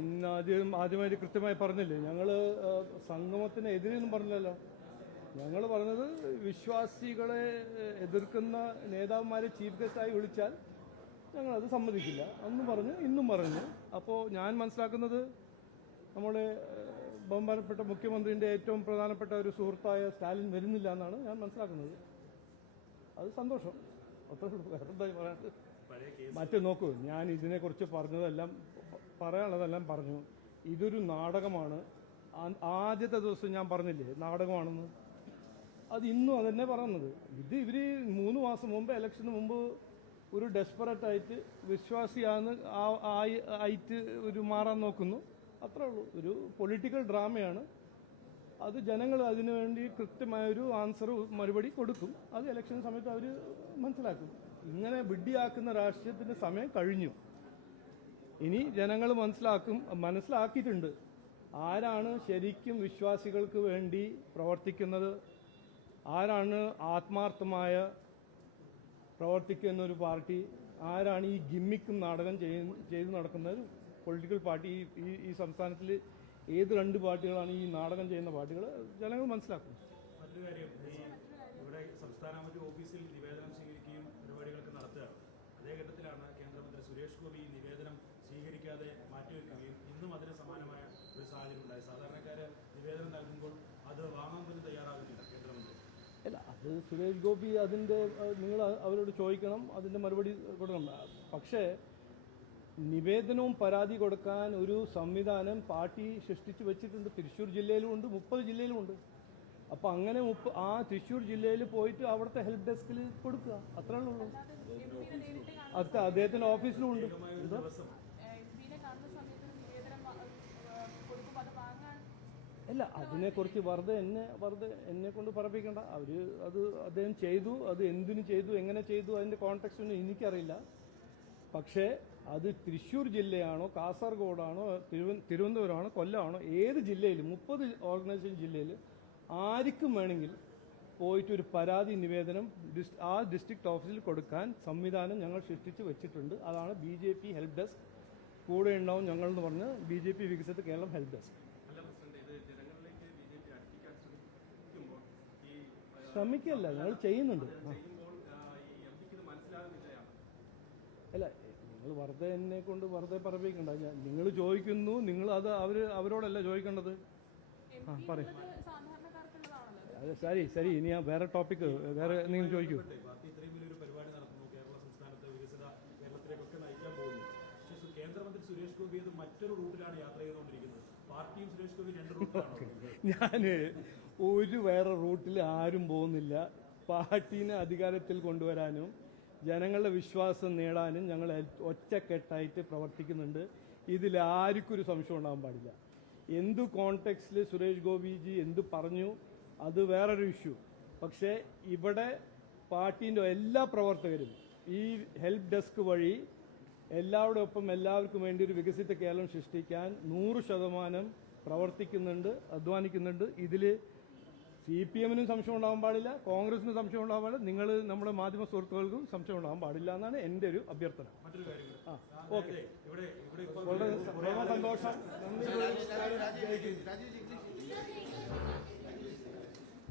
ഇന്ന് ആദ്യം ആദ്യമായിട്ട് കൃത്യമായി പറഞ്ഞില്ലേ? ഞങ്ങൾ സംഗമത്തിന് എതിരെയൊന്നും പറഞ്ഞില്ലല്ലോ. ഞങ്ങൾ പറഞ്ഞത് വിശ്വാസികളെ എതിർക്കുന്ന നേതാവുമാരെ ചീഫ് ഗസ്റ്റായി വിളിച്ചാൽ ഞങ്ങൾ അത് സമ്മതിക്കില്ല. അന്ന് പറഞ്ഞു ഇന്നും പറഞ്ഞു. അപ്പോൾ ഞാൻ മനസ്സിലാക്കുന്നത് നമ്മുടെ ബഹുമാനപ്പെട്ട മുഖ്യമന്ത്രിന്റെ ഏറ്റവും പ്രധാനപ്പെട്ട ഒരു സുഹൃത്തായ സ്റ്റാലിൻ വരുന്നില്ല എന്നാണ് ഞാൻ മനസ്സിലാക്കുന്നത്. അത് സന്തോഷം. അത്രേ ഉള്ളൂ. വേറെ എന്താ പറയാനുള്ളത് മറ്റു നോക്കൂ ഞാൻ ഇതിനെക്കുറിച്ച് പറഞ്ഞതെല്ലാം പറയാനുള്ളതെല്ലാം പറഞ്ഞു. ഇതൊരു നാടകമാണ്. ആദ്യത്തെ ദിവസം ഞാൻ പറഞ്ഞില്ലേ നാടകമാണെന്ന്? അത് ഇന്നും അതന്നെ പറയുന്നത്. ഇത് ഇവർ മൂന്ന് മാസം മുമ്പ് ഇലക്ഷന് മുമ്പ് ഒരു ഡെസ്പറേറ്റ് ആയിട്ട് വിശ്വാസിയാന്ന് ആയിട്ട് ഒരു മാറാൻ നോക്കുന്നു. അത്രേ ഉള്ളൂ. ഒരു പൊളിറ്റിക്കൽ ഡ്രാമയാണ് അത് ജനങ്ങൾ അതിനുവേണ്ടി കൃത്യമായൊരു ആൻസർ മറുപടി കൊടുക്കും. അത് ഇലക്ഷൻ സമയത്ത് അവർ മനസ്സിലാക്കും. ഇങ്ങനെ വിഡ്ഢിയാക്കുന്ന രാഷ്ട്രീയത്തിന്റെ സമയം കഴിഞ്ഞു. ഇനി ജനങ്ങൾ മനസ്സിലാക്കും മനസ്സിലാക്കിയിട്ടുണ്ട് ആരാണ് ശരിക്കും വിശ്വാസികൾക്ക് വേണ്ടി പ്രവർത്തിക്കുന്നത് ആരാണ് ആത്മാർത്ഥമായ പ്രവർത്തിക്കുന്ന ഒരു പാർട്ടി ആരാണ് ഈ ഗിമ്മിക്കും നാടകം ചെയ്ത് നടക്കുന്ന ഒരു പൊളിറ്റിക്കൽ പാർട്ടി ഈ- ഈ സംസ്ഥാനത്തിൽ ഏത് രണ്ട് പാർട്ടികളാണ് ഈ നാടകം ചെയ്യുന്ന പാർട്ടികൾ ജനങ്ങൾ മനസ്സിലാക്കും മറ്റൊരു കാര്യം ഇവിടെ സംസ്ഥാന ഓഫീസിൽ നിവേദനം സ്വീകരിക്കുകയും പരിപാടികളൊക്കെ നടത്തുകയാണ്. അതേ ഘട്ടത്തിലാണ് കേന്ദ്രമന്ത്രി സുരേഷ് ഗോപി നിവേദനം സ്വീകരിക്കാതെ മാറ്റിവെക്കുകയും ഇന്നും അതിന് സമാനമായ ഒരു സാഹചര്യം ഉണ്ടായി. സാധാരണക്കാര് നിവേദനം നൽകുമ്പോൾ അത് വാങ്ങാൻ പോലും തയ്യാറാകുന്നില്ല കേന്ദ്രമന്ത്രി. അല്ല അത് സുരേഷ് ഗോപി അതിന്റെ നിങ്ങൾ അവരോട് ചോദിക്കണം അതിന്റെ മറുപടി കൊടുക്കണം. പക്ഷേ നിവേദനവും പരാതി കൊടുക്കാൻ ഒരു സംവിധാനം പാർട്ടി സൃഷ്ടിച്ചു വെച്ചിട്ടുണ്ട്. തൃശ്ശൂർ ജില്ലയിലുമുണ്ട് മുപ്പത് ജില്ലയിലും ഉണ്ട്. അപ്പോൾ അങ്ങനെ മുപ്പ ആ തൃശ്ശൂർ ജില്ലയിൽ പോയിട്ട് അവിടുത്തെ ഹെൽപ്പ് ഡെസ്കിൽ കൊടുക്കുക. അത്രേ ഉള്ളൂ. അത് അദ്ദേഹത്തിന്റെ ഓഫീസിലും ഉണ്ട് ഒരു ദിവസം എംപിനെ കാണുന്ന സമയത്ത് ഒരു നിവേദനം വാ- ഏഹ് കൊടുക്കുമ്പോൾ അത് വാങ്ങാൻ അല്ല അതിനെക്കുറിച്ച് വെറുതെ എന്നെ വെറുതെ എന്നെ കൊണ്ട് പറപ്പിക്കണ്ട. അവർ അത് അദ്ദേഹം ചെയ്തു അത് എന്തിനു ചെയ്തു എങ്ങനെ ചെയ്തു അതിന്റെ കോൺടാക്ട് ഒന്നും എനിക്കറിയില്ല. പക്ഷേ അത് തൃശ്ശൂർ ജില്ലയാണോ കാസർഗോഡാണോ തിരുവ- തിരുവനന്തപുരമാണോ കൊല്ലമാണോ ഏത് ജില്ലയിലും മുപ്പത് ഓർഗനൈസേഷൻ ജില്ലയിൽ ആർക്കും വേണമെങ്കിൽ പോയിട്ട് ഒരു പരാതി നിവേദനം ആ ഡിസ്ട്രിക്ട് ഓഫീസിൽ കൊടുക്കാൻ സംവിധാനം ഞങ്ങൾ സൃഷ്ടിച്ച് വെച്ചിട്ടുണ്ട്. അതാണ് B J P help desk കൂടെ ഉണ്ടാവും ഞങ്ങൾ എന്ന് പറഞ്ഞ് B J P Vikasita Keralam help desk അല്ല പ്രസിഡന്റ് ഇത് ജനങ്ങളിലേക്ക് ബി ജെ പി അടുപ്പിക്കാൻ ശ്രമിക്കുമ്പോൾ ഈ ആ, ശ്രമിക്കല്ല ഞങ്ങൾ ചെയ്യുന്നുണ്ട്. അല്ല നിങ്ങൾ വെറുതെ എന്നെ കൊണ്ട് വെറുതെ പറയിപ്പിക്കണ്ട. നിങ്ങൾ ചോദിക്കുന്നു നിങ്ങൾ അത് അവർ അവരോടല്ല ചോദിക്കേണ്ടത്? ആ പറയും. ശരി ശരി ഇനി ഞാൻ വേറെ ടോപ്പിക് വേറെ എന്തെങ്കിലും ചോദിക്കൂ? കേന്ദ്രമന്ത്രി സുരേഷ് ഗോപി മറ്റൊരു റൂട്ടിലാണ് യാത്ര ചെയ്തുകൊണ്ടിരിക്കുന്നത്. പാർട്ടിയും സുരേഷ് ഗോപി രണ്ട് റൂട്ടിലാണോ ഞാൻ ഒരു വേറെ റൂട്ടിൽ ആരും പോകുന്നില്ല. പാർട്ടീനെ അധികാരത്തിൽ കൊണ്ടുവരാനും ജനങ്ങളുടെ വിശ്വാസം നേടാനും ഞങ്ങൾ ഒറ്റക്കെട്ടായിട്ട് പ്രവർത്തിക്കുന്നുണ്ട്. ഇതിൽ ആർക്കും ഒരു സംശയം ഉണ്ടാകാൻ പാടില്ല. എന്തു കോണ്ടെക്സ്റ്റിൽ സുരേഷ് ഗോപിജി എന്തു പറഞ്ഞു അത് വേറൊരു ഇഷ്യൂ പക്ഷേ ഇവിടെ പാർട്ടീന്റെ എല്ലാ പ്രവർത്തകരും ഈ ഹെൽപ്പ് ഡെസ്ക് വഴി എല്ലാവരുടെ ഒപ്പം എല്ലാവർക്കും വേണ്ടി ഒരു വികസിത കേരളം സൃഷ്ടിക്കാൻ നൂറ് ശതമാനം പ്രവർത്തിക്കുന്നുണ്ട് അധ്വാനിക്കുന്നുണ്ട്. ഇതിൽ സി പി എമ്മിനും സംശയം ഉണ്ടാവാൻ പാടില്ല കോൺഗ്രസിനും സംശയം ഉണ്ടാവാൻ പാടില്ല. നിങ്ങൾ നമ്മുടെ മാധ്യമ സുഹൃത്തുക്കൾക്കും സംശയം ഉണ്ടാവാൻ പാടില്ല എന്നാണ് എന്റെ ഒരു അഭ്യർത്ഥന. ആ, വളരെ സന്തോഷം.